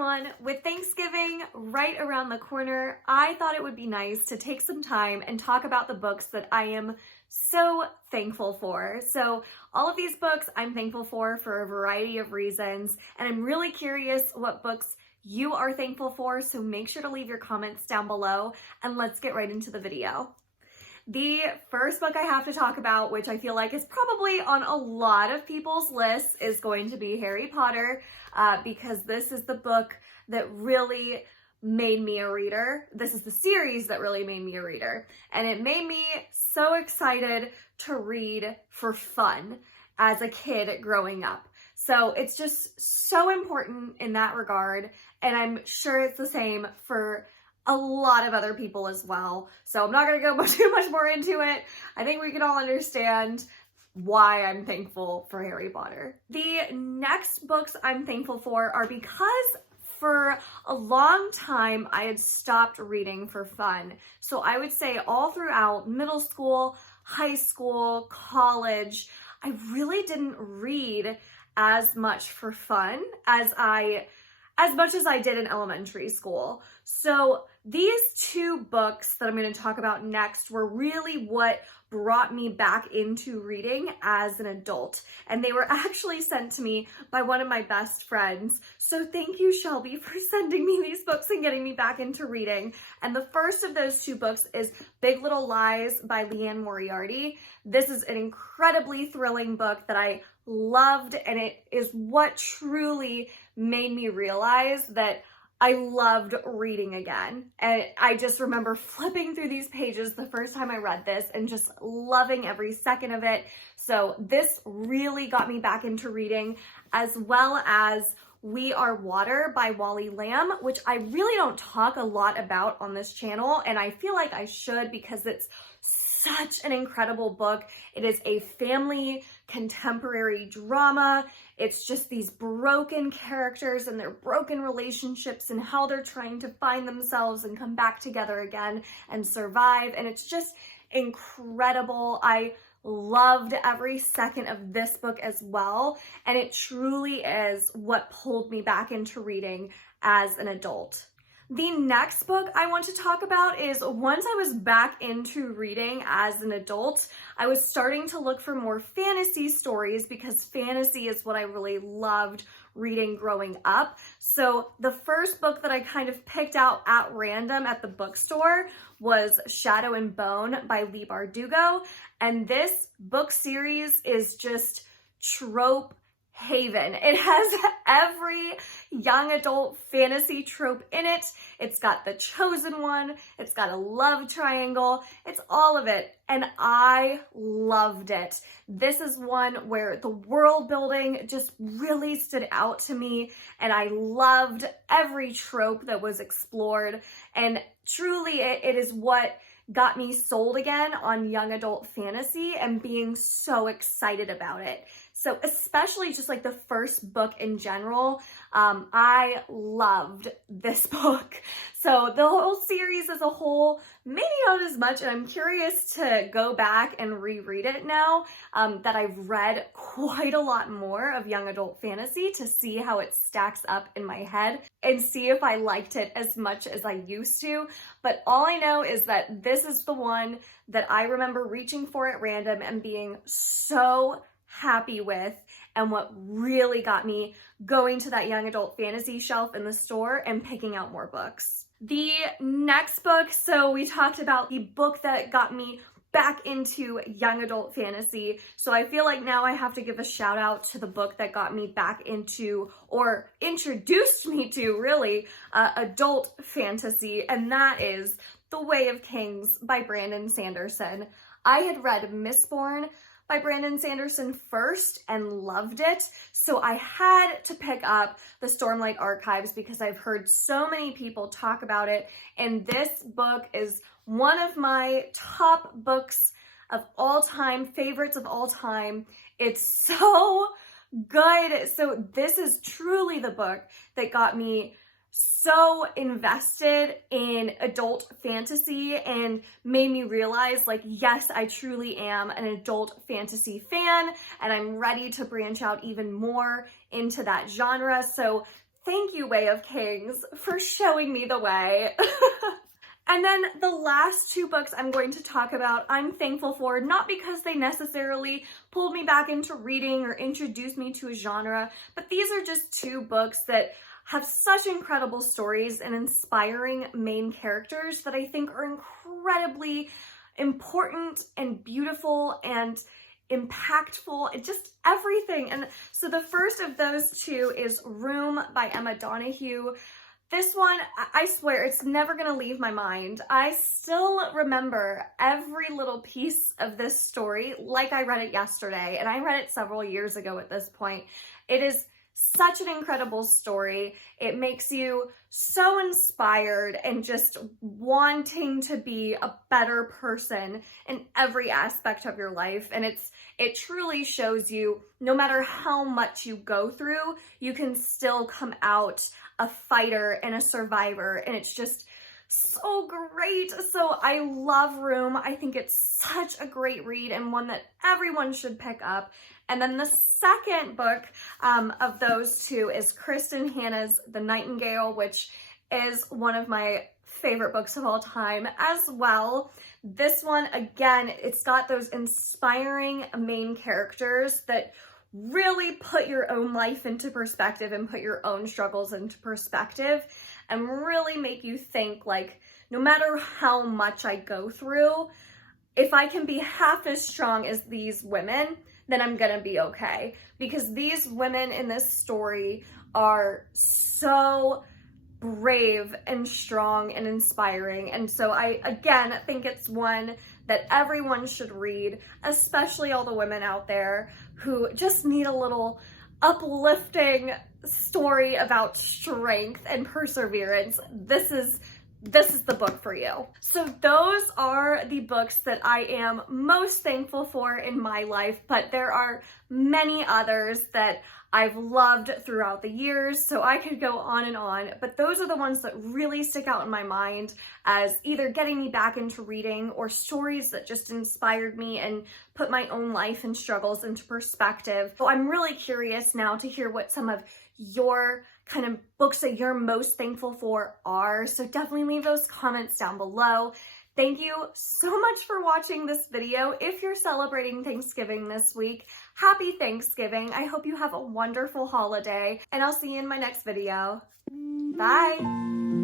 everyone. With Thanksgiving right around the corner, I thought it would be nice to take some time and talk about the books that I am so thankful for. So all of these books I'm thankful for a variety of reasons, and I'm really curious what books you are thankful for, so make sure to leave your comments down below and let's get right into the video. The first book I have to talk about, which I feel like is probably on a lot of people's lists, is going to be Harry Potter, because this is the book that really made me a reader. This is the series that really made me a reader, and it made me so excited to read for fun as a kid growing up. So it's just so important in that regard, and I'm sure it's the same for a lot of other people as well. So I'm not going to go too much more into it. I think we can all understand why I'm thankful for Harry Potter. The next books I'm thankful for are because for a long time I had stopped reading for fun. So I would say all throughout middle school, high school, college, I really didn't read as much for fun as much as I did in elementary school. So these two books that I'm going to talk about next were really what brought me back into reading as an adult. And they were actually sent to me by one of my best friends. So thank you, Shelby, for sending me these books and getting me back into reading. And the first of those two books is Big Little Lies by Liane Moriarty. This is an incredibly thrilling book that I loved, and it is what truly made me realize that I loved reading again. And I just remember flipping through these pages the first time I read this and just loving every second of it. So this really got me back into reading, as well as We Are Water by Wally Lamb, which I really don't talk a lot about on this channel, and I feel like I should because it's such an incredible book. It is a family contemporary drama. It's just these broken characters and their broken relationships and how they're trying to find themselves and come back together again and survive. And it's just incredible. I loved every second of this book as well. And it truly is what pulled me back into reading as an adult. The next book I want to talk about is once I was back into reading as an adult, I was starting to look for more fantasy stories because fantasy is what I really loved reading growing up. So the first book that I kind of picked out at random at the bookstore was Shadow and Bone by Leigh Bardugo. And this book series is just trope haven. It has every young adult fantasy trope in it. It's got the chosen one. It's got a love triangle. It's all of it. And I loved it. This is one where the world building just really stood out to me. And I loved every trope that was explored. And truly it is what got me sold again on young adult fantasy and being so excited about it. So especially just like the first book in general, I loved this book. So the whole series as a whole, maybe not as much, and I'm curious to go back and reread it now that I've read quite a lot more of young adult fantasy to see how it stacks up in my head and see if I liked it as much as I used to. But all I know is that this is the one that I remember reaching for at random and being so happy with, and what really got me going to that young adult fantasy shelf in the store and picking out more books. The next book, so we talked about the book that got me back into young adult fantasy. So I feel like now I have to give a shout out to the book that got me back into, or introduced me to really, adult fantasy, and that is The Way of Kings by Brandon Sanderson. I had read Mistborn by Brandon Sanderson first and loved it. So I had to pick up the Stormlight Archives because I've heard so many people talk about it. And this book is one of my top books of all time, favorites of all time. It's so good. So this is truly the book that got me so invested in adult fantasy and made me realize, like, yes, I truly am an adult fantasy fan and I'm ready to branch out even more into that genre. So Thank you, Way of Kings, for showing me the way. And then the last two books I'm going to talk about, I'm thankful for, not because they necessarily pulled me back into reading or introduced me to a genre, but these are just two books that have such incredible stories and inspiring main characters that I think are incredibly important and beautiful and impactful, and just everything. And so the first of those two is Room by Emma Donoghue. This one, I swear, it's never gonna leave my mind. I still remember every little piece of this story like I read it yesterday, and I read it several years ago at this point. It is such an incredible story. It makes you so inspired and just wanting to be a better person in every aspect of your life. And it truly shows you, no matter how much you go through, you can still come out a fighter and a survivor. And it's just so great. So I love Room. I think it's such a great read and one that everyone should pick up. And then the second book of those two is Kristen Hanna's The Nightingale, which is one of my favorite books of all time as well. This one, again, it's got those inspiring main characters that really put your own life into perspective and put your own struggles into perspective and really make you think, like, no matter how much I go through, if I can be half as strong as these women, then I'm gonna be okay. Because these women in this story are so brave and strong and inspiring. And so I, again, think it's one that everyone should read, especially all the women out there who just need a little uplifting story about strength and perseverance. This is the book for you. So those are the books that I am most thankful for in my life, but there are many others that I've loved throughout the years, so I could go on, but those are the ones that really stick out in my mind as either getting me back into reading or stories that just inspired me and put my own life and struggles into perspective. So I'm really curious now to hear what some of your kind of books that you're most thankful for are. So definitely leave those comments down below. Thank you so much for watching this video. If you're celebrating Thanksgiving this week, happy Thanksgiving. I hope you have a wonderful holiday, and I'll see you in my next video. Bye.